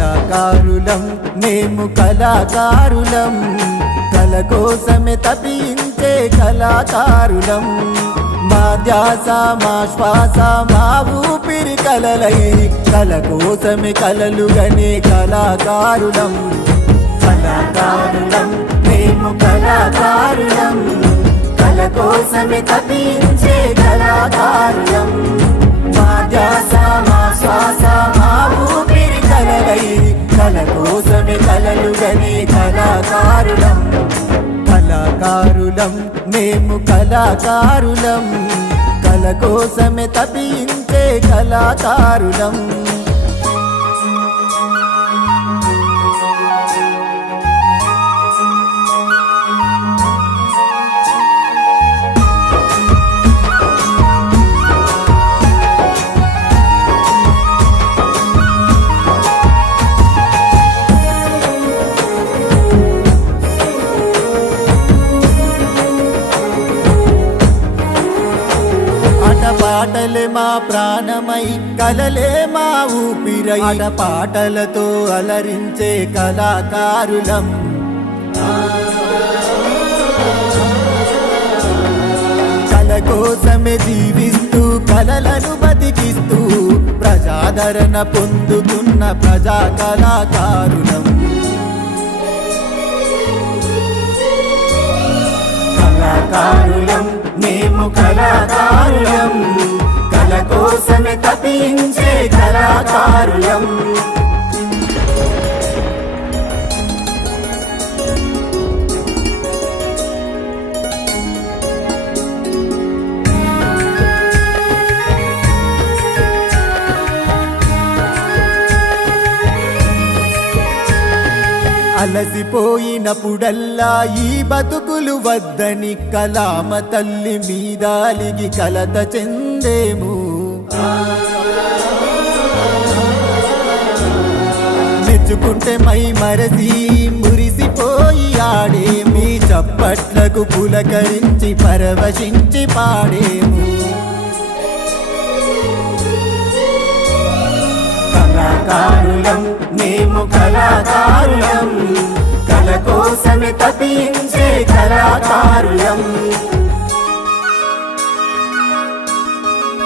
కళాకారులం మేము కళాకారులం, కళ కోసమే తపించే కళాకారులం. మా ధ్యాస మా శ్వాస మా ఊపిరి కలలై, కళ కోసమే కలలుగనే కళాకారులం. కళాకారులం మేము కళాకారులం, కళ కోసమే తపించే కళాకారులం. మా ధ్యాస మా శ్వాస మా ఊపిరి కలలై, కళ కోసమే కలలుగనే కళాకారులం. కళాకారులం మేము కళాకారులం, కళ కోసమే తపించే కళాకారులం. పాటలే మా ప్రాణమై, కలలే మా ఊపిరై, పాటలతో అలరించే కళాకారులం. కళ కోసమే జీవిస్తూ కళలను బతికిస్తూ ప్రజాదరణ పొందుతున్న ప్రజా కళాకారులం. కళాకారులం మేము కళాకారులం, కళ కోసమే తపించే కళాకారులం. అలసిపోయినప్పుడల్లా ఈ బతుకులు వద్దని కలామ తల్లి మీదాలిగి కలత చెందేము. మెచ్చుకుంటే మై మరసి మురిసిపోయి ఆడే, మీ చప్పట్లకు పులకరించి పరవశించి పాడేము. కళాకారులం మేము కళాకారులం, కళ కోసమే తపించే కళాకారులం.